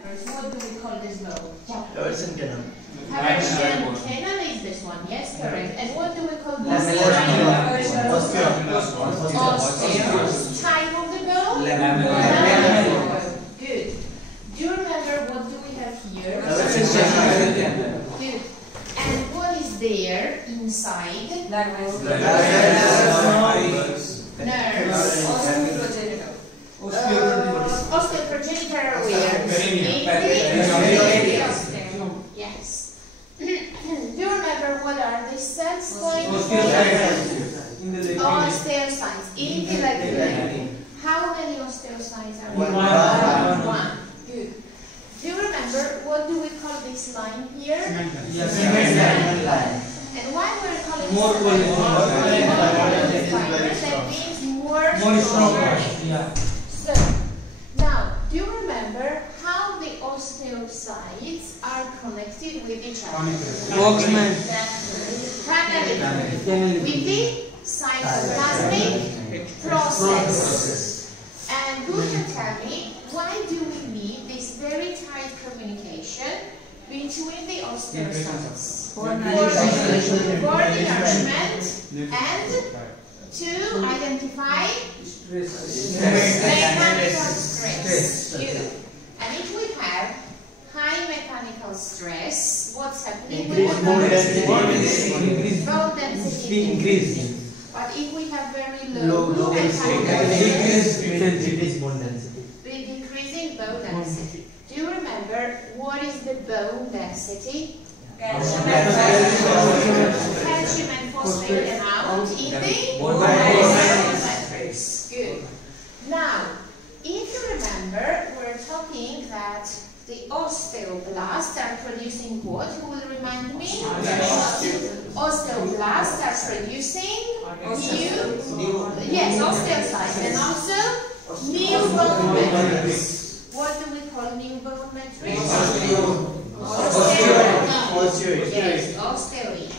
What do we call this bone? Haversian canal. Haversian canal is this one, yes, correct. And what do we call this type of the bone? Lamellar. Good. Do you remember what do we have here? Good. And what is there inside? Nerves. Osteoprogenitor are where? Yes. Do you remember what are these cells going for? Osteocytes. In the leg. How many osteocytes are there? One. Good. Do you remember what do we call this line here? Cement line. And why we're calling it fibers? That means more stronger. So, now, do you remember how the osteocytes are connected with each other? With the cytoplasmic process. And who can tell me why do we need this very tight communication between the osteocytes? For nourishment and to identify mechanical stress. And if we have high mechanical stress, what's happening with the bone density? Bone density increases. But if we have very low mechanical stress, Decrease bone density. with decreasing bone density. Do you remember what is the bone density? Calcium and phosphate amount in the bone matrix. Good. Now, if you remember, we're talking that the osteoblasts are producing what? Who will remind me? Osteoblasts are producing osteocytes and also new bone matrix. What do we call new bone matrix? Osteoid. Yes, osteoid.